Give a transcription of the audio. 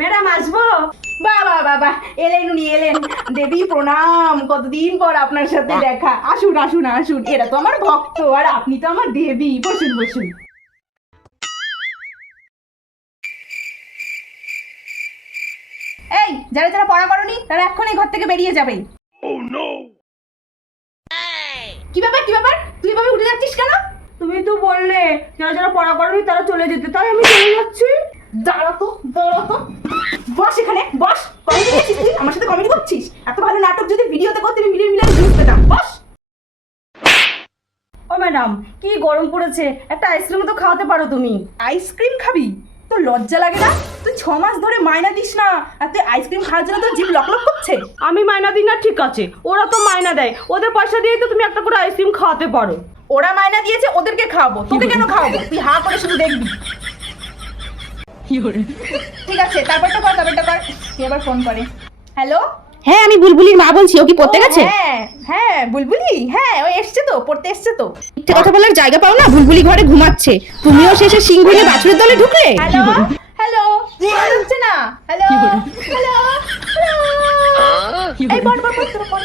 Madam আসবো? বাবা বাবা, এলেন উনি এলেন। দেবী প্রণাম, কতদিন পর আপনার সাথে দেখা। আসুন আসুন আসুন, এরা তো আমার ভক্ত আর আপনি তো আমার দেবী। বসুন বসুন। এই, যারা যারা পড়া করনি তারা এক্ষুনি ঘর থেকে বেরিয়ে যাবে। কি ব্যাপার কি ব্যাপার, তুই ভাবে উঠে যাচ্ছিস কেন? তুমি তো বললে যারা যারা পড়া করনি তারা চলে যেতে, তাই আমি চলে যাচ্ছি। দাঁড়া তো দাঁড়া তো, বস এখানে বস। কমেডি করছিস তুই, আমার সাথে কমেডি করছিস? এত ভালো নাটক যদি ভিডিওতে করতে আমি মিলিয়ে মিলিয়ে ভিউজ পেতাম। বস। ও ম্যাডাম, কি গরম পড়েছে, একটা আইসক্রিম তো খাওয়াতে পারো তুমি। আইসক্রিম খাবি? তোর লজ্জা লাগে না? তুই 6 মাস ধরে মায়না দিস না, আর তুই আইসক্রিম খাওয়ার জন্য তোর জিভ লকলক করছে। আমি মাইনা দিই না, ঠিক আছে, ওরা তো মাইনা দেয়, ওদের পয়সা দিয়েই তো তুমি একটা করে আইসক্রিম খাওয়াতে পারো। ওরা মায়না দিয়েছে, ওদেরকে খাওয়াবো, তোকে কেন খাওয়াবো? তুই হা করে শুধু দেখবি। ঠিক আছে, তারপরটা কর, তারপরটা কর। কে আবার ফোন করে? হ্যালো। হ্যাঁ, আমি বুলবুলির মা বলছি, ও কি পড়তে ও, গেছে? হ্যাঁ হ্যাঁ, বুলবুলি, হ্যাঁ ও এসছে তো, পড়তে এসছে তো। মিথ্যে কথা বলার জায়গা পাও না, বুলবুলি ঘরে ঘুমাচ্ছে, তুমিও শেষে সিংহলে বাছুরের দলে ঢুকলে। হ্যালো হ্যালো, শোনা যাচ্ছে না? হ্যালো হ্যালো হ্যালো, এই বল বল বল, তোরা বল।